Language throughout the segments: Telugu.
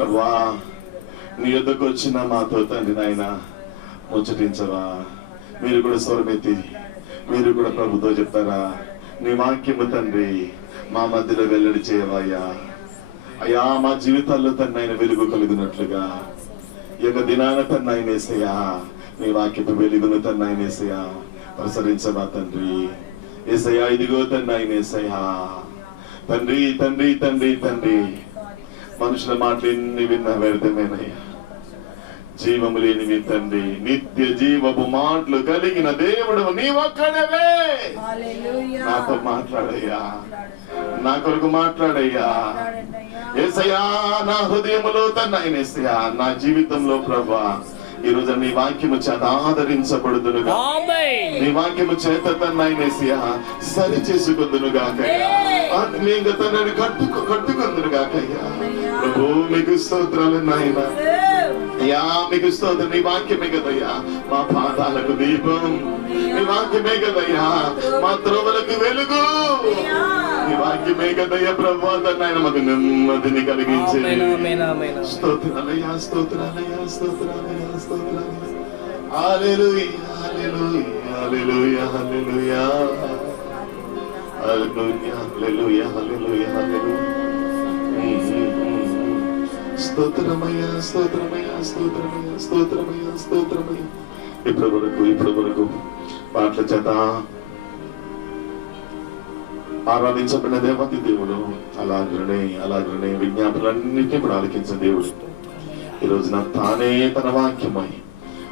ప్రభువా నీ యొద్దకు వచ్చిన మాతో తండ్రి నాయన ముచ్చటించవా. మీరు కూడా స్వరమెత్తి మీరు కూడా ప్రభుతో చెప్తారా? నీ వాక్యము తండ్రి మా మధ్యలో వెల్లడి చేయవయ్యా. అయ్యా మా జీవితాల్లో తన్నైన వెలుగు కలుగునట్లుగా ఈ యొక్క దినాన తన్నైనేసయ్యా నీ వాక్యపు వెలుగును తన్నైనేసయ్యా ప్రసరించవా తండ్రి. ఏసయ్యా ఇదిగో తన్నైనేసయ్యా తండ్రి తండ్రి తండ్రి తండ్రి మనుషుల మాటలు ఎన్ని విన్నా వ్యర్థమేనయ్యా. జీవము లేనివి తండ్రి, నిత్య జీవపు మాటలు కలిగిన దేవుడు నీ ఒక్కడవే. నాతో మాట్లాడయ్యా, నా కొరకు మాట్లాడయ్యా. యేసయ్యా నా హృదయములో తన్నైనేసయ్యా నా జీవితంలో ప్రభా ఈ రోజు నీ వాక్యము చేత ఆదరించబడుదునుగా, నీ వాక్యము చేత తన్నైనేసయ్యా సరి చేసుకొందునుగాకయ్యా, ఆత్మీయంగా తనని కట్టుకొందునుగాకయ్యా. ప్రభు మీకు స్తోత్రాలు నాయనా. అయ్యా మీకు స్తోత్రం. నీ వాక్యమే కదయ్యా మా పాదాలకు దీపం, నీ వాక్యమే కదయ్యా మా త్రోవలకు వెలుగు, నీ వాక్యమే కదయ్యా ప్రభు నాయన మాకు నెమ్మదిని కలిగించేది. స్తోత్రాలయ్యా స్తోత్రాలయ్యా స్తోత్రాలయ్యా స్తోత్రాలయ్యా. హల్లెలూయా హల్లెలూయా హల్లెలూయా హల్లెలూయా హల్లెలూయా హల్లెలూయా హల్లెలూయా. స్తోత్రమయ్యా స్తోత్రమయ్యా స్తోత్రమయ్యా స్తోత్రమయ్యా స్తోత్రమయ్యా. ఇప్పటి వరకు పాటల చేత ఆరాధించబడిన దేవతి దేవుడు అలాగనే విజ్ఞాపనలన్నింటినీ కూడా ఆలకించిన దేవుడు ఈ రోజున తానే తన వాక్యమై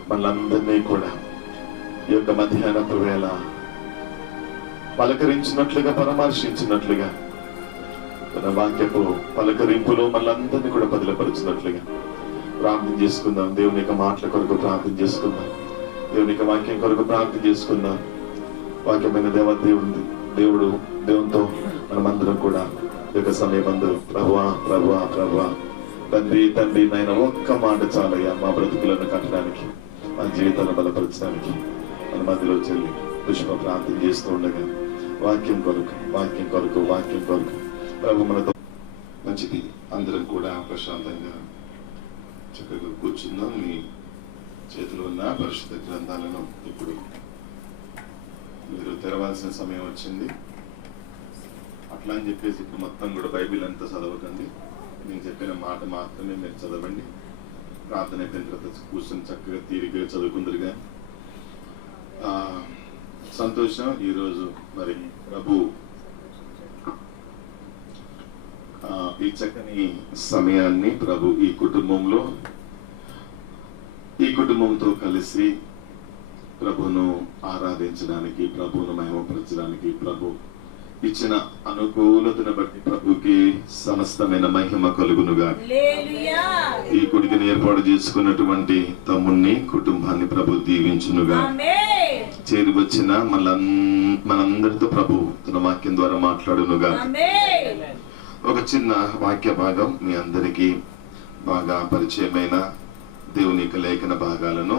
మనందరినీ కూడా ఈ యొక్క మధ్యాహ్నపు వేళ పలకరించినట్లుగా పరామర్శించినట్లుగా తన వాక్యపు పలకరింపులో మనందరినీ కూడా బదిలపరిచినట్లుగా ప్రార్థన చేసుకుందాం. దేవుని యొక్క మాటల కొరకు ప్రార్థన చేసుకుందాం, దేవుని యొక్క వాక్యం కొరకు ప్రార్థన చేసుకుందాం. వాక్యమైన దేవునితో మనమందరం కూడా ఈ యొక్క సమయమందు ప్రభువా ప్రభువా ప్రభువా తండ్రి తండ్రి నాయన ఒక్క మాట చాలయ్యా మా బ్రతుకులను కట్టడానికి, మా జీవితాలను బలపరచడానికి మన మధ్యలో చెల్లి పుష్ప ప్రార్థన చేస్తూ ఉండగా వాక్యం కొరకు ప్రభు మనతో మంచిది. అందరం కూడా ప్రశాంతంగా చక్కగా కూర్చుందాం. మీ చేతిలో ఉన్న పరిశుద్ధ గ్రంథాలను ఇప్పుడు మీరు తెరవాల్సిన సమయం వచ్చింది. అట్లా అని చెప్పేసి ఇప్పుడు మొత్తం కూడా బైబిల్ అంతా చదవకండి. నేను చెప్పిన మాట మాత్రమే మీరు చదవండి. ప్రార్థన అయిపోయిన తర్వాత కూర్చొని చక్కగా తీరికగా చదువుకుందరుగా. సంతోషం. ఈరోజు మరి ప్రభు ఈ చక్కని సమయాన్ని ప్రభు ఈ కుటుంబంతో కలిసి ప్రభును ఆరాధించడానికి, ప్రభును మహిమపరచడానికి ప్రభు ఇచ్చిన అనుకూలతను బట్టి ప్రభుకి సమస్తమైన మహిమ కలుగునుగా. ఈ కుడికిని ఏర్పాటు చేసుకున్నటువంటి తమ్ముణ్ణి కుటుంబాన్ని ప్రభు దీవించునుగా. చేరి వచ్చిన మనందరితో ప్రభు తన వాక్యం ద్వారా మాట్లాడునుగా. ఒక చిన్న వాక్య భాగం మీ అందరికీ బాగా పరిచయమైన దేవుని యొక్క లేఖన భాగాలను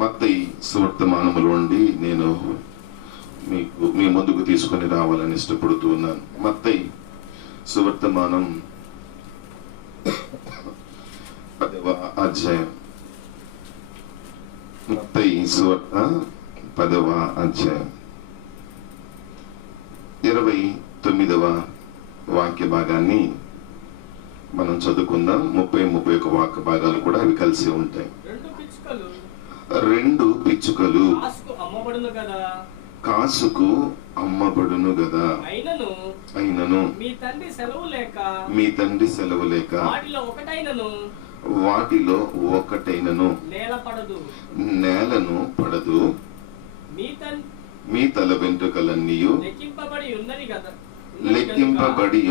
మత్తయి సువర్తమానములో నుండి నేను మీ ముందుకు తీసుకొని రావాలని ఇష్టపడుతూ ఉన్నాను. మత్తయి సువర్తమానం 10వ అధ్యాయం. మత్తయి సువార్త 10వ అధ్యాయం 29వ వాక్య భాగాన్ని మనం చదువుకుందాం. 30-31 వాక్య భాగాలు కూడా అవి కలిసి ఉంటాయి. రెండు పిచ్చుకలు కాసుకు అమ్మబడును గదా, అయినను మీ తండ్రి సెలవు లేక వాటిలో ఒకటైనను నేలను పడదు. మీ తల వెంట్రుకలన్నీయు లెక్కింపబడి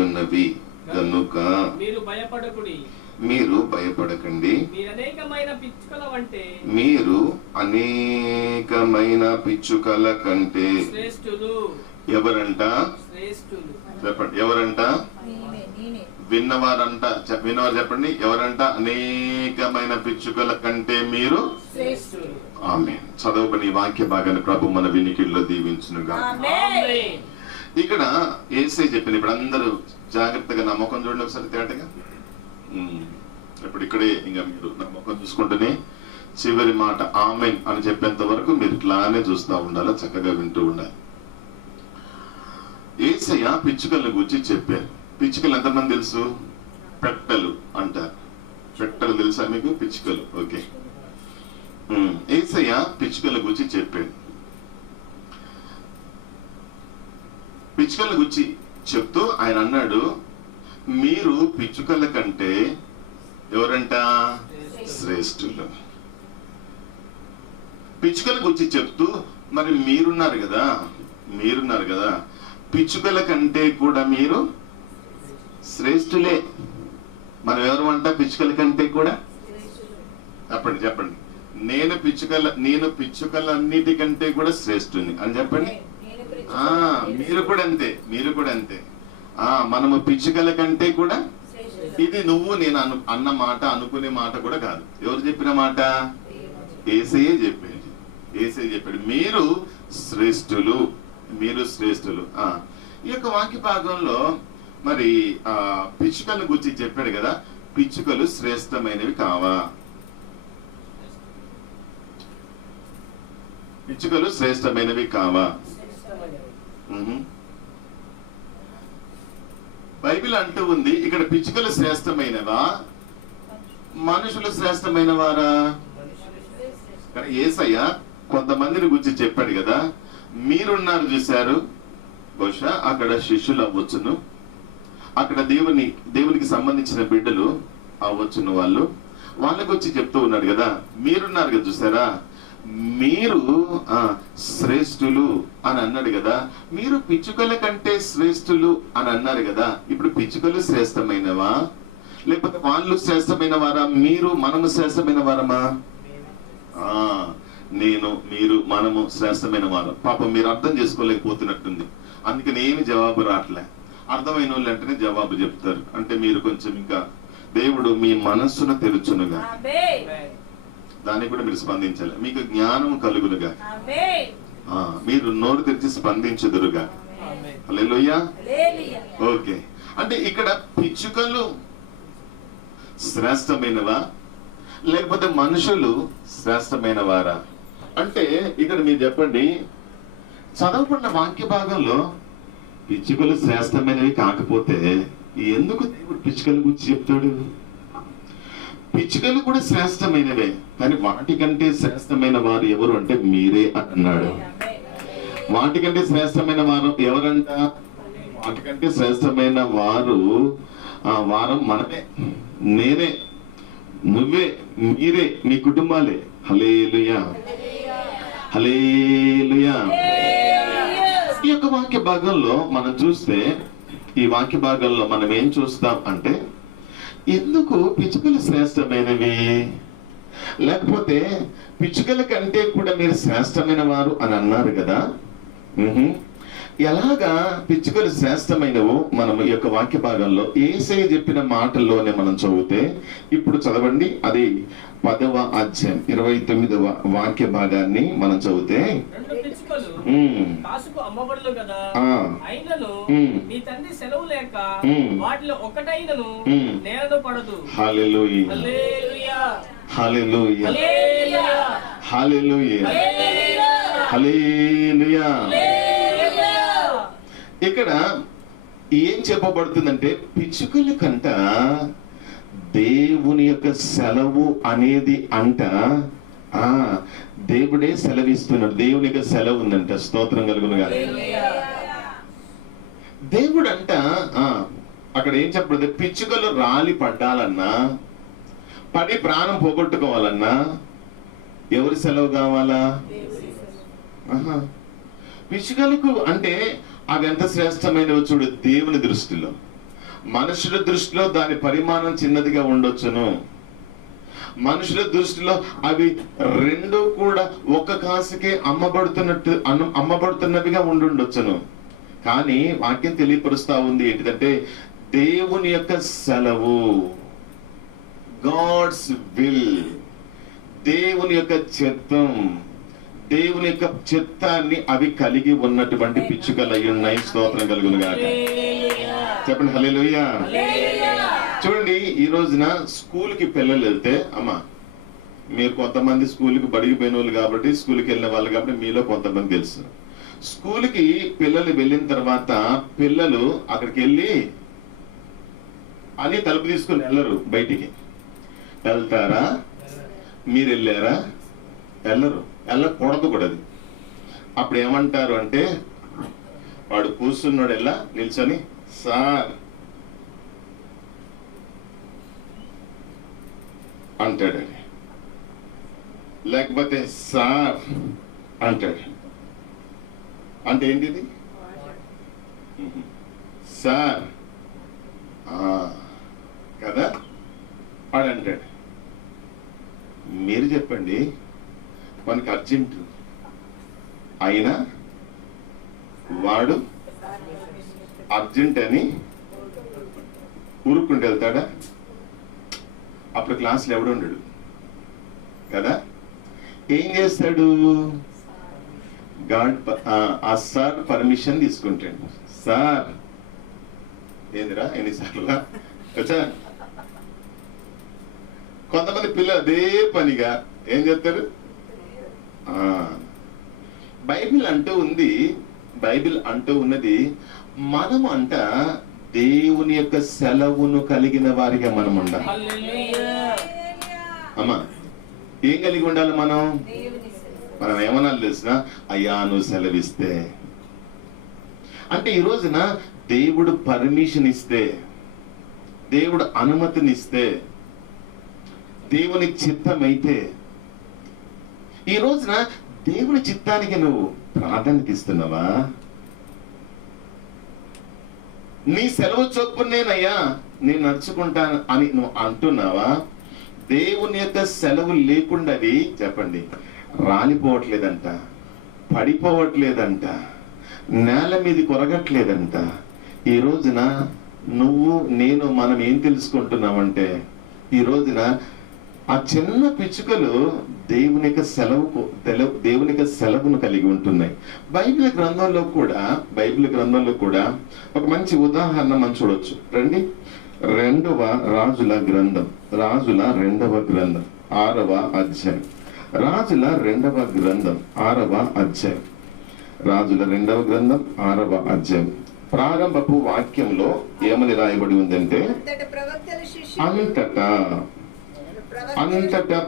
ఉన్నవి గనుక మీరు భయపడకండి. మీరు అనేకమైన పిచ్చుకల కంటే ఎవరంట? చెప్పండి, ఎవరంట? విన్నవారు చెప్పండి, ఎవరంట? అనేకమైన పిచ్చుకల కంటే మీరు. ఆమేన్. చదవబడిన వాక్య భాగాన్ని ప్రభు మన వినికిడిలో దీవించునుగా. ఇక్కడ యేసయ్య చెప్పిన, ఇప్పుడు అందరూ జాగ్రత్తగా నమ్మకం చూడండి ఒకసారి తేటగా. ఇప్పుడు ఇక్కడే ఇంకా మీరు నా ముఖం చూసుకుంటూనే చివరి మాట ఆమెన్ అని చెప్పేంత వరకు మీరు ఇట్లానే చూస్తూ ఉండాలి, చక్కగా వింటూ ఉండాలి. యేసయ్య పిచ్చుకలను గురించి చెప్పారు. పిచ్చుకలు ఎంతమంది తెలుసు? పెట్టలు అంటారు. పెట్టలు తెలుసా మీకు? పిచ్చుకలు. ఓకే. యేసయ్య పిచ్చుకల గురించి చెప్పాడు. పిచ్చుకల గురించి చెప్తూ ఆయన అన్నాడు, మీరు పిచ్చుకల కంటే ఎవరంట? శ్రేష్ఠులు. పిచ్చుకల గురించి చెప్తూ మరి మీరున్నారు కదా, పిచ్చుకల కంటే కూడా మీరు శ్రేష్ఠులే. మనం ఎవరు అంట? పిచ్చుకల కంటే కూడా. చెప్పండి. నేను పిచ్చుకలన్నిటికంటే కూడా శ్రేష్ఠుని అని చెప్పండి. మీరు కూడా అంతే. మనము పిచ్చుకల కంటే కూడా. ఇది నువ్వు నేను అన్న మాట, అనుకునే మాట కూడా కాదు. ఎవరు చెప్పిన మాట? యేసయ్యే చెప్పాడు. మీరు శ్రేష్ఠులు. ఈ యొక్క వాక్య భాగంలో మరి పిచ్చుకల గురించి చెప్పాడు కదా. పిచ్చుకలు శ్రేష్టమైనవి కావా? పిచ్చుకలు శ్రేష్టమైనవి కావా? బైబిల్ అంటూ ఉంది ఇక్కడ పిచ్చుకలు శ్రేష్టమైనవా, మనుషులు శ్రేష్టమైన వారా? యేసయ్య కొంతమందిని గురించి చెప్పాడు కదా. మీరున్నారు చూశారు, బహుశా అక్కడ శిష్యులు అవ్వచ్చును, అక్కడ దేవునికి సంబంధించిన బిడ్డలు అవ్వచ్చును. వాళ్ళకి వచ్చి చెప్తూ ఉన్నాడు కదా. మీరున్నారు కదా చూసారా, మీరు శ్రేష్ఠులు అని అన్నాడు కదా. మీరు పిచ్చుకల కంటే శ్రేష్ఠులు అని అన్నారు కదా. ఇప్పుడు పిచ్చుకలు శ్రేష్టమైనవా, లేకపోతే వాళ్ళు శ్రేష్టమైన వారా? మనము శ్రేష్టమైన వారమా? మనము శ్రేష్టమైన వారు. పాపం మీరు అర్థం చేసుకోలేకపోతున్నట్టుంది, అందుకని ఏమి జవాబు రావట్లే. అర్థమైన వాళ్ళు వెంటనే జవాబు చెప్తారు. అంటే మీరు కొంచెం ఇంకా దేవుడు మీ మనస్సును తెరుచునుగా, దానికి కూడా మీరు స్పందించాలి. మీకు జ్ఞానం కలుగునుగా, మీరు నోరు తెరిచి స్పందించుదురుగా. హల్లెలూయా. ఓకే. అంటే ఇక్కడ పిచ్చుకలు శ్రేష్టమైనవా, లేకపోతే మనుషులు శ్రేష్టమైన వారా? అంటే ఇక్కడ మీరు చెప్పండి. చదవబడిన వాక్య భాగంలో పిచ్చుకలు శ్రేష్టమైనవి కాకపోతే ఎందుకు దేవుడు పిచ్చుకల గురించి చెప్తాడు? పిచ్చుకలు కూడా శ్రేష్టమైనవే, కానీ వాటికంటే శ్రేష్టమైన వారు ఎవరు అంటే మీరే అన్నాడు. వాటికంటే శ్రేష్టమైన వారు ఎవరంట? వాటికంటే శ్రేష్టమైన వారం మనమే, నేనే, నువ్వే, మీరే, మీ కుటుంబాలే. హల్లెలూయా, హల్లెలూయా. ఈ యొక్క వాక్య భాగంలో మనం చూస్తే, ఈ వాక్య భాగంలో మనం ఏం చూస్తాం అంటే, ఎందుకు పిచ్చుకలు శ్రేష్టమైనవి, లేకపోతే పిచ్చుకల కంటే కూడా మీరు శ్రేష్టమైన వారు అని అన్నారు కదా. ఎలాగా పిచ్చుకలు శ్రేష్టమైనవో మనం ఈ యొక్క వాక్య భాగంలో యేసయ్య చెప్పిన మాటల్లోనే మనం చదివితే, ఇప్పుడు చదవండి. అది 10వ అధ్యాయం 29వ వాక్య భాగాన్ని మనం చదివితే, హల్లెలూయా, హల్లెలూయా, హల్లెలూయా, హల్లెలూయా. ఇక్కడ ఏం చెప్పబడుతుందంటే, పిచ్చుకల కంట దేవుని యొక్క సెలవు అనేది అంట దేవుడే సెలవిస్తున్నాడు. దేవుని యొక్క సెలవు ఉందంట. స్తోత్రం కలుగునుగా. దేవుడు అంట అక్కడ ఏం చెప్పబడుతుంది? పిచ్చుకలు రాలి పడ్డాలన్నా, పడి ప్రాణం పోగొట్టుకోవాలన్నా ఎవరి సెలవు కావాలా? పిచ్చుకలకు అంటే అవి ఎంత శ్రేష్టమైనవి చూడు. దేవుని దృష్టిలో, మనుషుల దృష్టిలో దాని పరిమాణం చిన్నదిగా ఉండొచ్చును. మనుషుల దృష్టిలో అవి రెండు కూడా ఒక్క కాసుకే అమ్మబడుతున్నవిగా ఉండుండొచ్చును. కానీ వాక్యం తెలియపరుస్తా ఉంది ఏంటిదంటే, దేవుని యొక్క సెలవు, గాడ్స్ విల్, దేవుని యొక్క చిత్తం, దేవుని యొక్క చిత్తాన్ని అవి కలిగి ఉన్నటువంటి పిచ్చుకలు అయి ఉన్నాయి. స్తోత్రం కలుగును గాక. చెప్పండి హల్లెలూయా. చూడండి, ఈ రోజున స్కూల్కి పిల్లలు వెళ్తే, అమ్మా మీరు కొంతమంది స్కూల్కి బడికి పోయిన వాళ్ళు కాబట్టి, స్కూల్కి వెళ్ళిన వాళ్ళు కాబట్టి మీలో కొంతమంది తెలుసు. స్కూల్కి పిల్లలు వెళ్ళిన తర్వాత పిల్లలు అక్కడికి వెళ్ళి అని తలుపు తీసుకుని వెళ్ళరు, బయటికి వెళ్తారా? మీరు వెళ్ళారా? వెళ్ళరు, వెళ్ళకూడదు కూడా. అది అప్పుడు ఏమంటారు అంటే, వాడు కూర్చున్నాడు ఎలా నిల్చొని సార్ అంటాడు, లేకపోతే సార్ అంటాడు. అంటే ఏంటిది? సార్ కదా వాడు అంటాడు. మీరు చెప్పండి, మనకి అర్జెంట్ అయినా వాడు అర్జెంట్ అని ఊరుకుంటూ వెళ్తాడా? అప్పుడు క్లాసులో ఎవడు ఉండడు కదా. ఏం చేస్తాడు? ఆ సార్ పర్మిషన్ తీసుకుంటాడు. సార్ ఏందిరా ఎన్నిసార్లు వచ్చా? కొంతమంది పిల్లలు అదే పనిగా ఏం చేస్తారు? బైబిల్ అంటూ ఉన్నది మనము అంట దేవుని యొక్క సెలవును కలిగిన వారిగా మనం ఉండాలి. అమ్మా ఏం కలిగి ఉండాలి మనం? మనం ఏమన్నా తెలిసిన, అయ్యా నువ్వు సెలవిస్తే అంటే, ఈ రోజున దేవుడు పర్మిషన్ ఇస్తే, దేవుడు అనుమతినిస్తే, దేవుని చిత్తమైతే, ఈ రోజున దేవుని చిత్తానికి నువ్వు ప్రాధాన్యత ఇస్తున్నావా? నీ సెలవు చొప్పునేనయ్యా నేను నడుచుకుంటాను అని నువ్వు అంటున్నావా? దేవుని యొక్క సెలవు లేకుండా అది చెప్పండి రాలిపోవట్లేదంట, పడిపోవట్లేదంట, నేల మీద కొరగట్లేదంట. ఈ రోజున నువ్వు నేను మనం ఏం తెలుసుకుంటున్నామంటే, ఈ రోజున ఆ చిన్న పిచ్చుకలు దేవుని యొక్క సెలవును కలిగి ఉంటున్నాయి. బైబిల్ గ్రంథంలో కూడా ఒక మంచి ఉదాహరణ మనం చూడొచ్చు. రండి, రాజుల 2వ గ్రంథం 6వ అధ్యాయం. రాజుల 2వ గ్రంథం 6వ అధ్యాయం. రాజుల 2వ గ్రంథం 6వ అధ్యాయం ప్రారంభపు వాక్యంలో ఏమని రాయబడి ఉందంటే, అంతటా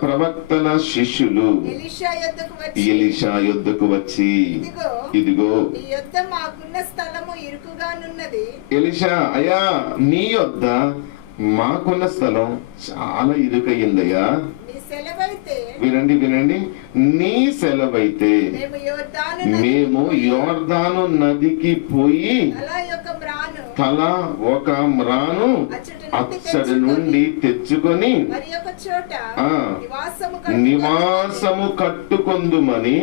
ప్రవక్తల శిష్యులు ఎలీషా యొద్దకు వచ్చి, ఇదిగో ఎలీషా, అయ్యా నీ యొద్ద మాకున్న స్థలం చాలా ఇరుకయ్యిందయ్యా. వినండి, నీ సెలవైతే మేము యోర్దాను నదికి పోయి తల ఒక మ్రాను అచ్చడి నుండి తెచ్చుకొని నివాసము కట్టుకొందుమని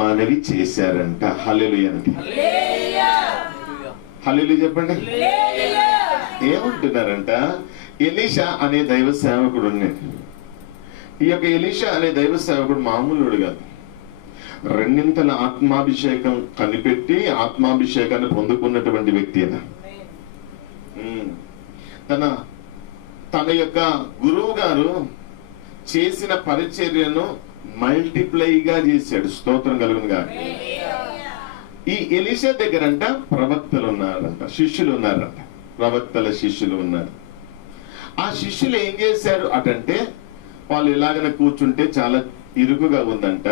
మనవి చేశారంట. హల్లెలూయా అంటే హల్లెలూయా చెప్పండి. ఏమంటున్నారంట? ఎలీషా అనే దైవ సేవకుడు ఉన్నాడు. ఈ యొక్క ఎలీషా అనే దైవ సేవకుడు మామూలుడు కాదు. రెండింతల ఆత్మాభిషేకం కనిపెట్టి ఆత్మాభిషేకాన్ని పొందుకున్నటువంటి వ్యక్తి అయినా తన యొక్క గురువు గారు చేసిన పరిచర్యను మల్టిప్లైగా చేశాడు. స్తోత్రం కలుగును గాక. ఈ ఎలీషా దగ్గరంట ప్రవక్తలు ఉన్నారంట, శిష్యులు ఉన్నారంట, ప్రవక్తల శిష్యులు ఉన్నారు. ఆ శిష్యులు ఏం చేశారు అటంటే, వాళ్ళు ఇలాగనే కూర్చుంటే చాలా ఇరుకుగా ఉందంట.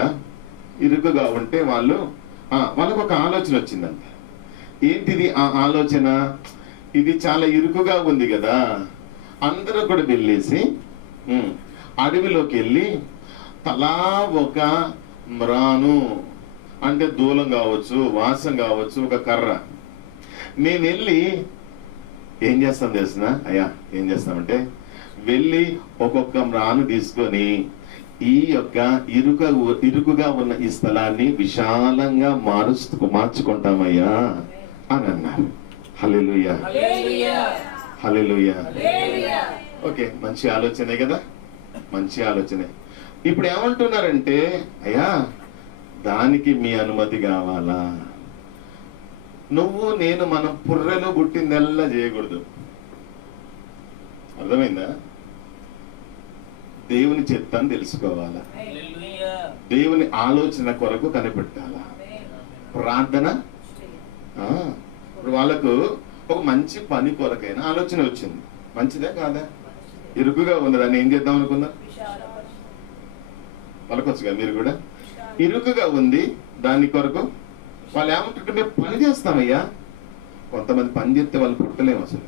ఇరుకుగా ఉంటే వాళ్ళకు ఒక ఆలోచన వచ్చిందంట. ఏంటిది ఆ ఆలోచన? ఇది చాలా ఇరుకుగా ఉంది కదా, అందరూ కూడా వెళ్ళేసి అడవిలోకి వెళ్ళి తలా ఒక మ్రాను అంటే దూలం కావచ్చు, వాసం కావచ్చు, ఒక కర్ర మేము వెళ్ళి ఏం చేస్తాం తెలుసిన? అయ్యా ఏం చేస్తామంటే వెళ్ళి ఒక్కొక్క మ్రాను తీసుకొని ఈ యొక్క ఇరుకుగా ఉన్న ఈ స్థలాన్ని విశాలంగా మార్చుకుంటామయ్యా అని అన్నారు. హల్లెలూయా, హల్లెలూయా. ఓకే, మంచి ఆలోచనే కదా, మంచి ఆలోచనే. ఇప్పుడు ఏమంటున్నారంటే, అయ్యా దానికి మీ అనుమతి కావాలా? నువ్వు నేను మనం పుర్రెలో పుట్టిందల్లా చేయకూడదు. అర్థమైందా? దేవుని చిత్తాన్ని తెలుసుకోవాలా, దేవుని ఆలోచన కొరకు కనిపెట్టాలా, ప్రార్థన. ఇప్పుడు వాళ్ళకు ఒక మంచి పని కొరకైన ఆలోచన వచ్చింది, మంచిదే కాదా? ఇరుకుగా ఉంది, దాన్ని ఏం చేద్దాం అనుకున్నారు? పలకొచ్చుగా మీరు కూడా. ఇరుకుగా ఉంది, దాని కొరకు వాళ్ళు ఏమంటుంటే మేము పని చేస్తామయ్యా. కొంతమంది పని చేస్తే వాళ్ళు పుట్టలేము, అసలు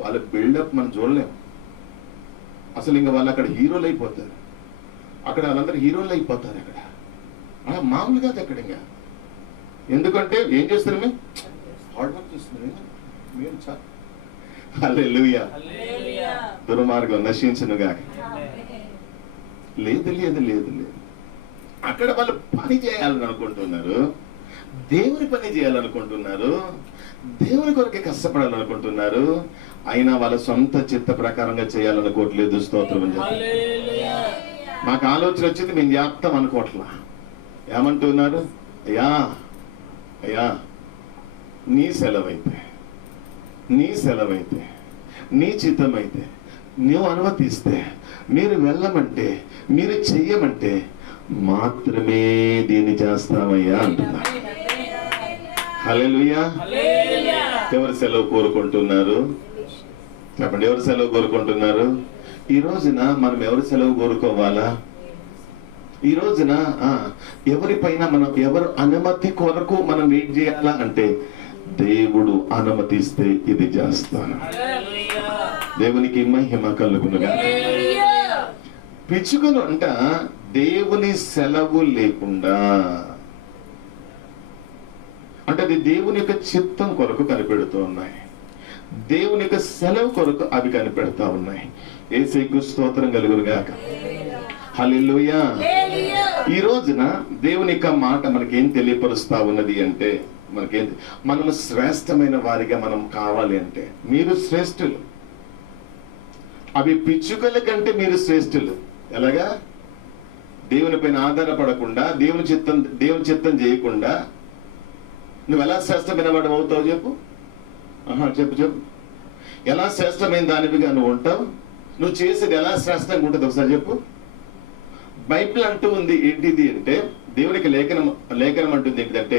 వాళ్ళ బిల్డప్ మనం చూడలేము. అసలు ఇంకా వాళ్ళు అక్కడ హీరోలు అయిపోతారు, అక్కడ వాళ్ళందరూ హీరోలు అయిపోతారు అక్కడ. అలా మామూలు కాదు అక్కడ. ఇంకా ఎందుకంటే ఏం చేస్తారు, మేము హార్డ్ వర్క్ చేస్తున్నాం మేము. హల్లెలూయా. దుర్మార్గం నశించునుగా. లేదు లేదు లేదు లేదు, అక్కడ వాళ్ళు పని చేయాలని అనుకుంటున్నారు, దేవుని పని చేయాలనుకుంటున్నారు, దేవుని కొరకే కష్టపడాలనుకుంటున్నారు. అయినా వాళ్ళ సొంత చిత్త ప్రకారంగా చేయాలనుకోవట్లేదు. స్తోత్రం అని చెప్పి మాకు ఆలోచన వచ్చింది, మేము చేస్తాం అనుకోవట్లా. ఏమంటున్నారు? అయ్యా అయ్యా నీ సెలవైతే, నీ సెలవైతే, నీ చిత్తమైతే, నువ్వు అనుమతిస్తే, మీరు వెళ్ళమంటే, మీరు చెయ్యమంటే మాత్రమే దీన్ని చేస్తామయ్యా అంటున్నారు. హల్లెలూయా. ఎవరు సెలవు కోరుకుంటున్నారు చెప్పండి? ఎవరు సెలవు కోరుకుంటున్నారు? ఈ రోజున మనం ఎవరు సెలవు కోరుకోవాలా? ఈ రోజున ఎవరిపైన మనం, ఎవరు అనుమతి కొరకు మనం వెయిట్ చేయాలా అంటే, దేవుడు అనుమతిస్తే ఇది చేస్తాను. దేవునికి మహిమ కలుగునుగా. పిచ్చుకలు అంట దేవుని సెలవు లేకుండా, అంటే అది దేవుని యొక్క చిత్తం కొరకు కనిపెడుతూ ఉన్నాయి, దేవుని యొక్క సెలవు కొరకు అవి కనిపెడతా ఉన్నాయి. యేసుకు స్తోత్రం కలుగునుగాక. హల్లెలూయా. ఈ రోజున దేవుని యొక్క మాట మనకేం తెలియపరుస్తా ఉన్నది అంటే, మనము శ్రేష్టమైన వారిగా మనం కావాలి అంటే, మీరు శ్రేష్ఠులు. అవి పిచ్చుకల కంటే మీరు శ్రేష్ఠులు. ఎలాగా? దేవుని పైన ఆధారపడకుండా, దేవుని చిత్తం చేయకుండా నువ్వు ఎలా శ్రేష్టమైన వాడు అవుతావు చెప్పు? చెప్పు చెప్పు. ఎలా శ్రేష్టమైన దానివిగా నువ్వు ఉంటావు? నువ్వు చేసేది ఎలా శ్రేష్టంగా ఉంటుంది ఒకసారి చెప్పు. బైబిల్ అంటూ ఉంది ఏంటిది అంటే, దేవునికి లేఖనం అంటుంది ఏంటంటే,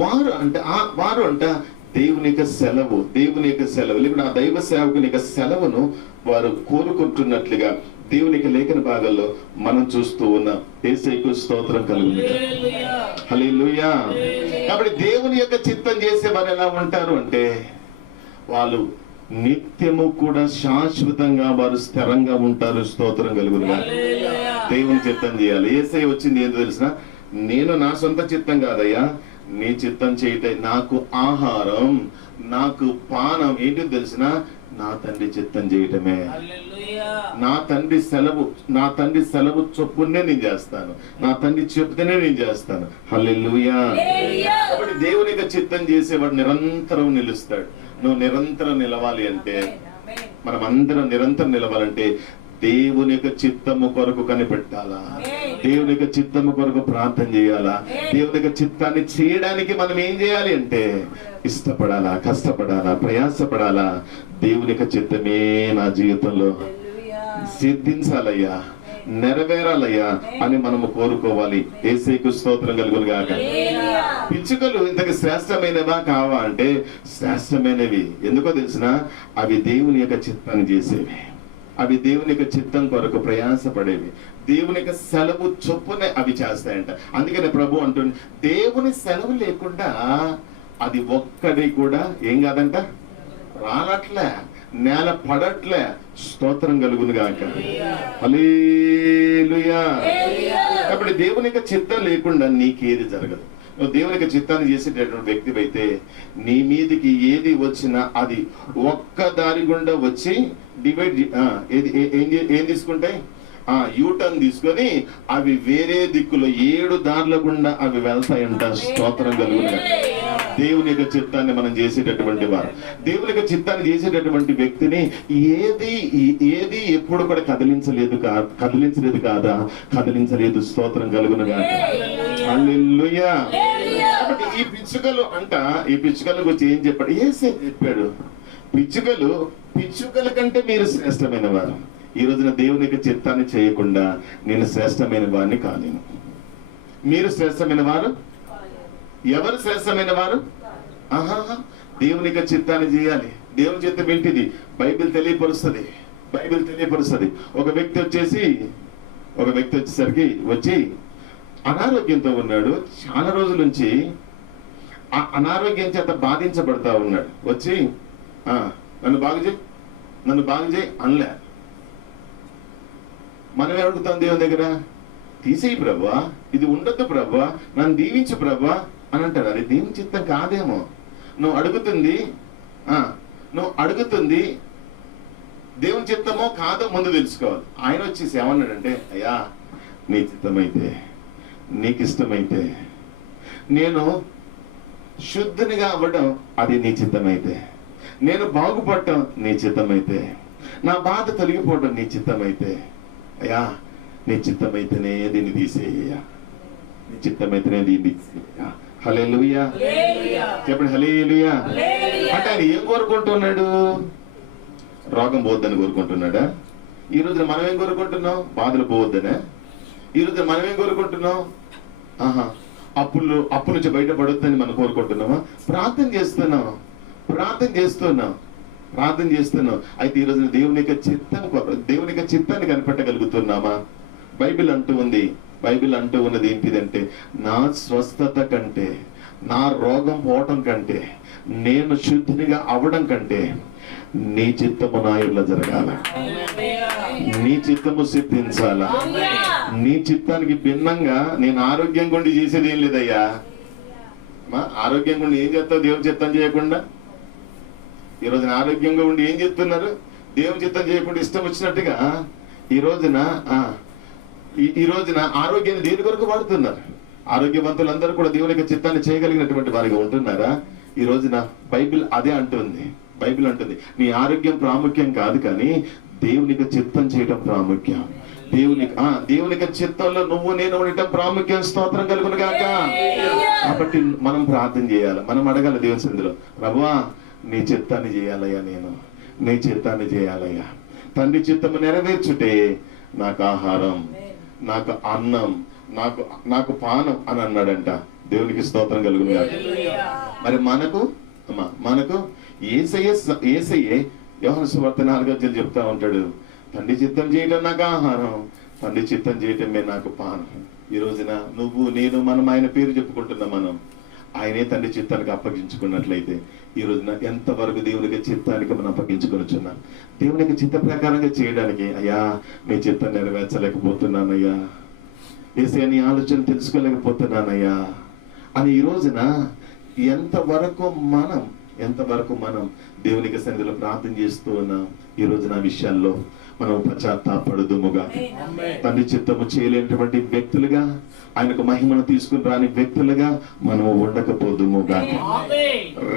వారు అంట దేవుని యొక్క సెలవు, దేవుని యొక్క సెలవు, లేకుంటే ఆ దైవ సేవకుని యొక్క సెలవును వారు కోరుకుంటున్నట్లుగా దేవునికి లేఖన భాగాల్లో మనం చూస్తూ ఉన్నాం. యేసుకు స్తోత్రం కలుగును. హల్లెలూయా. కాబట్టి దేవుని యొక్క చిత్తం చేసే వారు ఎలా ఉంటారు అంటే, వాళ్ళు నిత్యము కూడా శాశ్వతంగా వారు స్థిరంగా ఉంటారు. స్తోత్రం కలుగునుగా. దేవుని చిత్తం చేయాలి. యేసయ్య వచ్చింది ఏంటో తెలిసిన, నేను నా సొంత చిత్తం కాదయ్యా, నీ చిత్తం చేయట నాకు ఆహారం, నాకు పానం ఏంటో తెలిసిన, నా తండ్రి చిత్తం చేయటమే. నా తండ్రి సెలవు చొప్పునే నేను చేస్తాను, నా తండ్రి చెప్తేనే నేను చేస్తాను. హల్లెలూయా. కాబట్టి దేవుని యొక్క చిత్తం చేసేవాడు నిరంతరం నిలుస్తాడు. నువ్వు నిరంతరం నిలవాలి అంటే, మనం అందరం నిరంతరం నిలవాలంటే దేవుని యొక్క చిత్తము కొరకు కనిపెట్టాలా, దేవుని యొక్క చిత్తము కొరకు ప్రార్థన చేయాలా, దేవుని యొక్క చిత్తాన్ని చేయడానికి మనం ఏం చేయాలి అంటే ఇష్టపడాలా, కష్టపడాలా, ప్రయాసపడాలా. దేవుని యొక్క చిత్తమే నా జీవితంలో సిద్ధించాలయ్యా, నెరవేరాలయ్యా అని మనము కోరుకోవాలి. యేసుకు స్తోత్రం కలుగునుగాక. పిచ్చుకలు ఇంతకు శ్రేష్టమైనవా కావా అంటే శ్రేష్టమైనవి. ఎందుకో తెలిసిన, అవి దేవుని యొక్క చిత్తాన్ని చేసేవి, అవి దేవుని యొక్క చిత్తం కొరకు ప్రయాసపడేవి, దేవుని యొక్క సెలవు చొప్పునే అవి చేస్తాయంట. అందుకనే ప్రభు అంటుంది, దేవుని సెలవు లేకుండా అది ఒక్కడి కూడా ఏం కాదంట, రానట్లే, నేల పడట్లే. స్తోత్రం కలుగునుగాక. హల్లెలూయా. కాబట్టి దేవుని యొక్క చిత్తం లేకుండా నీకేది జరగదు. నువ్వు దేవుని యొక్క చిత్తాన్ని చేసేటటువంటి వ్యక్తి అయితే నీ మీదికి ఏది వచ్చినా అది ఒక్క దారి గుండా వచ్చి డివైడ్ ఏం తీసుకుంటాయి, యూటర్న్ తీసుకొని అవి వేరే దిక్కులో 7 దారుల గుండా అవి వెళ్తాయంట. స్తోత్రం కలుగునుగా. దేవుని యొక్క చిత్తాన్ని మనం చేసేటటువంటి వారు, దేవుని యొక్క చిత్తాన్ని చేసేటటువంటి వ్యక్తిని ఏది ఎప్పుడు కూడా కదిలించలేదు కాదా? కదిలించలేదు. స్తోత్రం కలుగునుగా. హల్లెలూయా. కాబట్టి ఈ పిచ్చుకలు గురించి ఏం చెప్పాడు? యేసే చెప్పాడు, పిచ్చుకల కంటే మీరు శ్రేష్టమైన వారు. ఈ రోజున దేవుని యొక్క చిత్తాన్ని చేయకుండా నేను శ్రేష్టమైన వారిని కాలేను. మీరు శ్రేష్టమైన వారు. ఎవరు శ్రేష్టమైన వారు? ఆహా, దేవుని యొక్క చిత్తాన్ని చేయాలి. దేవుని చిత్తం ఏంటిది? బైబిల్ తెలియపరుస్తుంది. ఒక వ్యక్తి వచ్చేసరికి అనారోగ్యంతో ఉన్నాడు. చాలా రోజుల నుంచి ఆ అనారోగ్యం చేత బాధించబడతా ఉన్నాడు. వచ్చి నన్ను బాగు చేయి అనలే. మనం అడుగుతాం దేవుని దగ్గర, తీసేయి ప్రభువా, ఇది ఉండొద్దు ప్రభువా, నన్ను దీవించు ప్రభువా అని అంటారు. అది దేవుని చిత్తం కాదేమో. నువ్వు అడుగుతుంది దేవుని చిత్తమో కాదో ముందు తెలుసుకోవాలి. ఆయన వచ్చేసి ఏమన్నాడంటే, అయ్యా నీ చిత్తమైతే, నీకు ఇష్టమైతే, నేను శుద్ధునిగా అవ్వడం అది నీ చిత్తమైతే, నేను బాగుపడటం నీ చిత్తమైతే, నా బాధ తొలగిపోవడం నీ చిత్తమైతే, అయ్యా నీ చిత్తమైతేనే దీన్ని తీసేయ్యా, నీ చిత్తమైతేనే దీన్ని తీసేయ్యా. హల్లెలూయా చెప్పండి, హల్లెలూయా. అంటే ఆయన ఏం కోరుకుంటున్నాడు? రోగం పోవద్దని కోరుకుంటున్నాడా? ఈ రోజున మనం ఏం కోరుకుంటున్నాం? బాధలు పోవద్దనే. ఈ రోజున మనం ఏం కోరుకుంటున్నాం? అప్పు నుంచి బయటపడొద్దని మనం కోరుకుంటున్నామా? ప్రార్థన చేస్తున్నాం. అయితే ఈ రోజున దేవుని యొక్క చిత్తాన్ని కనిపెట్టగలుగుతున్నామా? బైబిల్ అంటూ ఉన్నది ఏంటిదంటే, నా స్వస్థత కంటే, నా రోగం పోవటం కంటే, నేను శుద్ధినిగా అవడం కంటే నీ చిత్తము నా యందు జరగాల, నీ చిత్తము సిద్ధించాలా. నీ చిత్తానికి భిన్నంగా నేను ఆరోగ్యంగా ఉండి చేసేది ఏం లేదయ్యా. ఆరోగ్యంగా ఉండి ఏం చేస్తావు దేవుని చిత్తం చేయకుండా? ఈ రోజున ఆరోగ్యంగా ఉండి ఏం చేస్తున్నారు? దేవుని చిత్తం చేయకుండా ఇష్టం వచ్చినట్టుగా ఈ రోజున ఆరోగ్యాన్ని దేని కొరకు వాడుతున్నారు? ఆరోగ్యవంతులందరూ కూడా దేవుని యొక్క చిత్తాన్ని చేయగలిగినటువంటి వారిగా ఉంటున్నారా? ఈ రోజున బైబిల్ అదే అంటుంది. నీ ఆరోగ్యం ప్రాముఖ్యం కాదు, కానీ దేవునికి చిత్తం చేయడం ప్రాముఖ్యం. దేవునికి చిత్తంలో నువ్వు నేను ఉండటం ప్రాముఖ్యం. స్తోత్రం కలుగును గాక. కాబట్టి మనం ప్రార్థన చేయాలి, మనం అడగాలి దేవుని సన్నిధిలో, ప్రభువా నీ చిత్తాన్ని చేయాలయ్యా, నీ చిత్తాన్ని చేయాలయ్యా. తండ్రి చిత్తము నెరవేర్చుటే నాకు ఆహారం, నాకు అన్నం, నాకు పానం అని అన్నాడంట. దేవునికి స్తోత్రం కలుగును గాక. మరి మనకు యేసయ్యే యోహాను సువార్త 4వ చెప్తా ఉంటాడు, తండ్రి చిత్తం చేయటం నాకు ఆహారం, తండ్రి చిత్తం చేయటమే నాకు పానం. ఈ రోజున నువ్వు నేను మనం ఆయన పేరు చెప్పుకుంటున్నాం. మనం ఆయనే తండ్రి చిత్తానికి అప్పగించుకున్నట్లయితే ఈ రోజున ఎంతవరకు దేవునికి చిత్తానికి మనం అప్పగించుకొనిచున్నాం. దేవునికి చిత్త ప్రకారంగా చేయడానికి, అయ్యా నీ చిత్తం నెరవేర్చలేకపోతున్నానయ్యా, యేసయ్య నీ ఆలోచన తెలుసుకోలేకపోతున్నానయ్యా అని ఈ రోజున ఎంతవరకు మనం దేవునికి సన్నిధిలో ప్రార్థన చేస్తూ ఉన్నాం. ఈ రోజున విషయాల్లో మనం పశ్చాత్తాపడుదుముగా, తండ్రి చిత్తము చేయలేనటువంటి వ్యక్తులుగా, ఆయనకు మహిమను తీసుకుని రాని వ్యక్తులుగా మనము ఉండకపోదుముగా.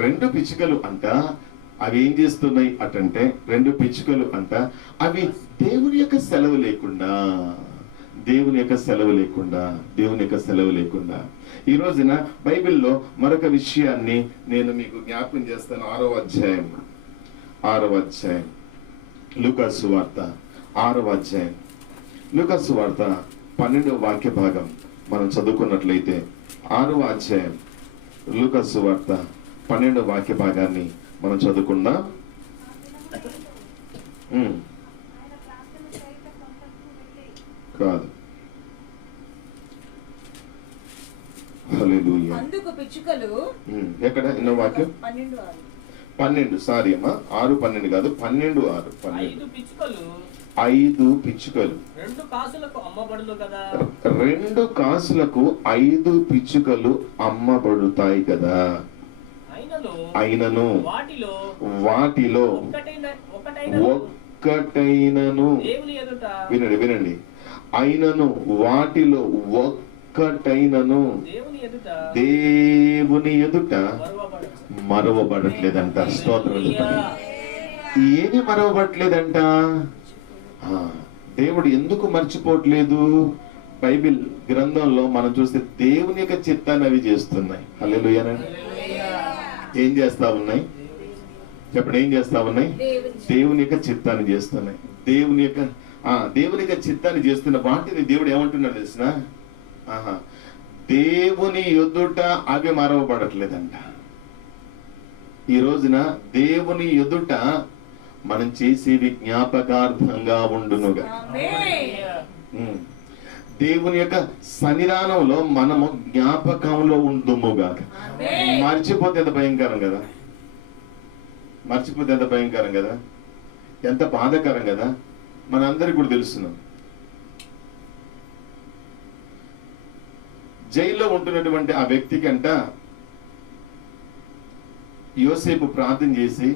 2 పిచ్చుకలు అంట, అవి ఏం చేస్తున్నాయి అటంటే, 2 పిచ్చుకలు అంట, అవి దేవుని యొక్క సెలవు లేకుండా ఈ రోజున బైబిల్లో మరొక విషయాన్ని నేను మీకు జ్ఞాపకం చేస్తాను. 6వ అధ్యాయం లూకాసు వార్త 6వ అధ్యాయం, లూకాసు వార్త 12వ వాక్య భాగం మనం చదువుకున్నట్లయితే, 6వ అధ్యాయం లూకాసు వార్త 12వ వాక్య భాగాన్ని మనం చదువుకుందాం. కాదు, అందుకు పిచ్చుకలు ఎక్కడ ఎన్నో వాక్యం? 12 సారీ అమ్మా, 6:12 కాదు, 12:6. 5 పిచ్చుకలు 2 కాసులకు అమ్మబడును కదా. 2 కాసులకు 5 పిచ్చుకలు అమ్మబడుతాయి కదా. అయినను వాటిలో ఒక్కటైనను, వినండి, అయినను వాటిలో ఒక్కటైనను దేవుని ఎదుట మరవబడట్లేదంట. స్తోత్రం. ఏమి మరవబడట్లేదంట? దేవుడు ఎందుకు మర్చిపోవట్లేదు? బైబిల్ గ్రంథంలో మనం చూస్తే దేవుని యొక్క చిత్తాన్ని అవి చేస్తున్నాయి. హల్లెలూయా. ఏం చేస్తా ఉన్నాయి? చెప్పండి, ఏం చేస్తా ఉన్నాయి? దేవుని యొక్క చిత్తాన్ని చేస్తున్నాయి. దేవుని యొక్క చిత్తాన్ని చేస్తున్న వాటిని దేవుడు ఏమంటున్నాడు తెలిసిన? దేవుని ఎదుట అవి మరవబడట్లేదంట. ఈ రోజున దేవుని ఎదుట మనం చేసేది జ్ఞాపకార్థంగా ఉండునుగా. దేవుని యొక్క సన్నిధానంలో మనము జ్ఞాపకంలో ఉండుముగా. మర్చిపోతే ఎంత భయంకరం కదా, మర్చిపోతే ఎంత భయంకరం కదా, ఎంత బాధాకరం కదా. మనందరికీ కూడా తెలుస్తున్నాం. జైల్లో ఉంటున్నటువంటి ఆ వ్యక్తి కంట యోసేపు ప్రార్థన చేసి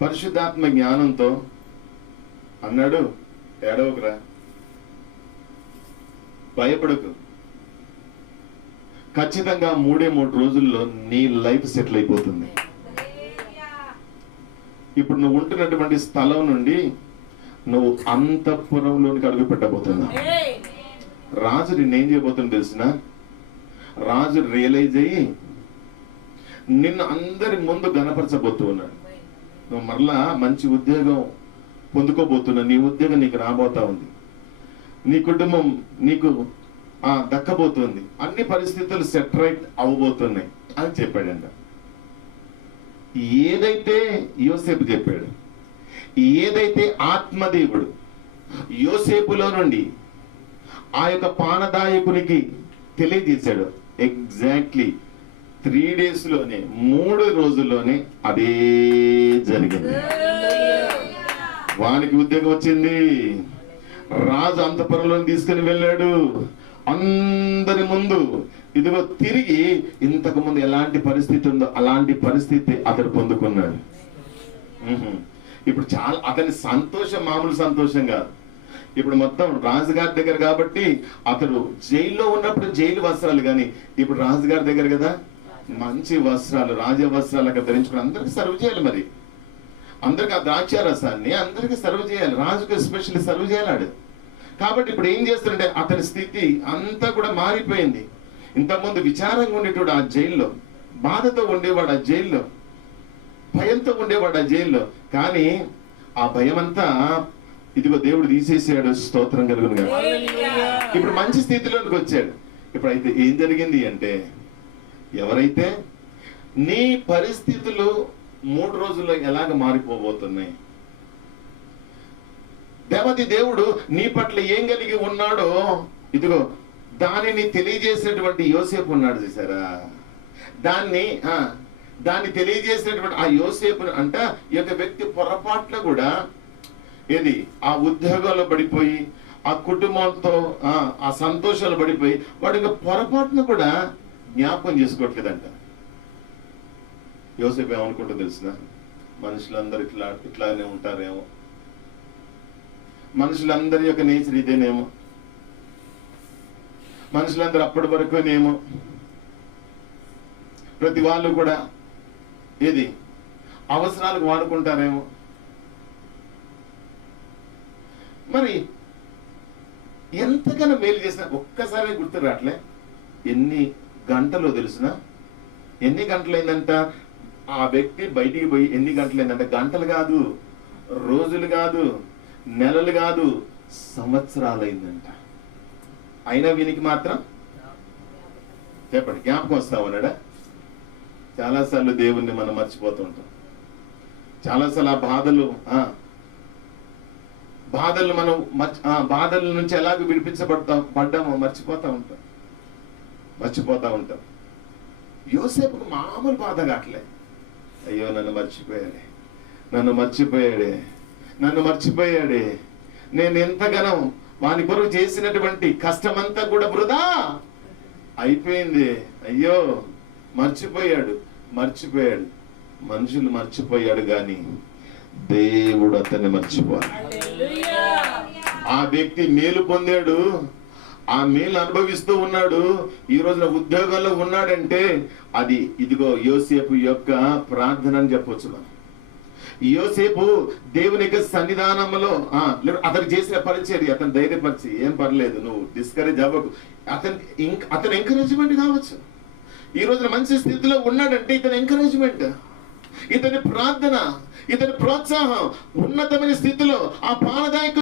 పరిశుద్ధాత్మ జ్ఞానంతో అన్నాడు, ఏడవకురా, భయపడకు, ఖచ్చితంగా 3 రోజుల్లో నీ లైఫ్ సెటిల్ అయిపోతుంది. ఇప్పుడు నువ్వు ఉంటున్నటువంటి స్థలం నుండి నువ్వు అంతఃపురంలోనికి అడుగు పెట్టబోతున్నావు. రాజు నిన్నేం చేయబోతున్నా తెలిసిన? రాజు రియలైజ్ అయ్యి నిన్ను అందరి ముందు గణపరచబోతూ ఉన్నాడు. నువ్వు మరలా మంచి ఉద్యోగం పొందుకోబోతున్నా, నీ ఉద్యోగం నీకు రాబోతా ఉంది, నీ కుటుంబం నీకు దక్కబోతుంది, అన్ని పరిస్థితులు సెట్ రైట్ అవ్వబోతున్నాయి అని చెప్పాడంట. ఏదైతే యోసేపు చెప్పాడు, ఏదైతే ఆత్మదేవుడు యోసేపులో నుండి ఆ యొక్క పానదాయకునికి తెలియజేశాడు, ఎగ్జాక్ట్లీ 3 days లోనే, 3 రోజుల్లోనే అదే జరిగింది. వానికి ఉద్యోగం వచ్చింది, రాజు అంతఃపురంలో తీసుకుని వెళ్ళాడు అందరి ముందు. ఇదిగో తిరిగి ఇంతకు ముందు ఎలాంటి పరిస్థితి ఉందో అలాంటి పరిస్థితి అతడు పొందుకున్నాడు. ఇప్పుడు చాలా అతని సంతోషం మామూలు సంతోషం కాదు. ఇప్పుడు మొత్తం రాజుగారి దగ్గర కాబట్టి అతడు జైల్లో ఉన్నప్పుడు జైలు వస్త్రాలు, కానీ ఇప్పుడు రాజుగారి దగ్గర కదా మంచి వస్త్రాలు, రాజ వస్త్రాలు అక్కడ ధరించుకుని అందరికి సర్వ్ చేయాలి. మరి అందరికి ఆ ద్రాక్షారసాన్ని అందరికి సర్వ్ చేయాలి, రాజుకు ఎస్పెషల్లీ సర్వ్ చేయాలి. కాబట్టి ఇప్పుడు ఏం చేస్తుంటే అతని స్థితి అంతా కూడా మారిపోయింది. ఇంతకుముందు విచారంగా ఉండేటోడు ఆ జైల్లో, బాధతో ఉండేవాడు ఆ జైల్లో, భయంతో ఉండేవాడు ఆ జైల్లో. కానీ ఆ భయం అంతా ఇదిగో దేవుడు తీసేసాడు. స్తోత్రం కలుగును గాక. ఇప్పుడు మంచి స్థితిలోకి వచ్చాడు. ఇప్పుడు అయితే ఏం జరిగింది అంటే, ఎవరైతే నీ పరిస్థితులు 3 రోజుల్లో ఎలాగ మారిపోబోతున్నాయి, దేవతి దేవుడు నీ పట్ల ఏం కలిగి ఉన్నాడో ఇదిగో దానిని తెలియజేసినటువంటి యోసేపు ఉన్నాడు చూసారా, దాన్ని తెలియజేసినటువంటి ఆ యోసేపు అంట ఈ యొక్క వ్యక్తి పొరపాట్లు కూడా ఏది ఆ ఉద్యోగాల్లో పడిపోయి ఆ కుటుంబంతో ఆ సంతోషాలు పడిపోయి వాడు ఇంకా పొరపాటును కూడా జ్ఞాపకం చేసుకోవట్లేదంట. యోసేపు ఏమనుకుంటూ తెలిసిన? మనుషులందరూ ఇట్లానే ఉంటారేమో, మనుషులందరి యొక్క నేచర్ ఇదేనేమో, మనుషులందరూ అప్పటి వరకునేమో, ప్రతి వాళ్ళు కూడా ఏది అవసరాలకు వాడుకుంటారేమో. మరి ఎంతకన్నా మేలు చేసినా ఒక్కసారి గుర్తు రావట్లే. ఎన్ని గంటలో తెలుసునా? ఎన్ని గంటలైందంట ఆ వ్యక్తి బయటికి పోయి? ఎన్ని గంటలైందంట? గంటలు కాదు, రోజులు కాదు, నెలలు కాదు, సంవత్సరాలైందంట. అయినా వీనికి మాత్రం చెప్పండి జ్ఞాపకం వస్తా ఉన్నాడా? చాలాసార్లు దేవుణ్ణి మనం మర్చిపోతూ ఉంటాం. చాలాసార్లు ఆ బాధలు మనం బాధల నుంచి ఎలాగ పడ్డామో మర్చిపోతా ఉంటాం. యోసేపుకు మామూలు బాధ కావట్లే. అయ్యో నన్ను మర్చిపోయాడే, నేను ఎంతగానో వాని కొరకు చేసినటువంటి కష్టమంతా కూడా వృధా అయిపోయింది. అయ్యో మర్చిపోయాడు. మనుషులు మర్చిపోయాడు గాని దేవుడు అతన్ని మర్చిపోయాడు. ఆ వ్యక్తి మేలు పొందాడు, ఆ మేలు అనుభవిస్తూ ఉన్నాడు. ఈ రోజున ఉద్యోగాల్లో ఉన్నాడంటే అది ఇదిగో యోసేపు యొక్క ప్రార్థన అని చెప్పొచ్చు మనం. యోసేపు దేవుని యొక్క సన్నిధానంలో అతను చేసిన పరిచర్య అతను ధైర్యపరిచి, ఏం పర్లేదు నువ్వు డిస్కరేజ్ అవ్వకు, అతని ఎంకరేజ్మెంట్ కావచ్చు. ఈ రోజున మంచి స్థితిలో ఉన్నాడంటే ఇతని ఎంకరేజ్మెంట్. ఇతని ప్రార్థన, ఇతని ప్రోత్సాహం ఉన్నతమైన స్థితిలో ఆ పానదాయక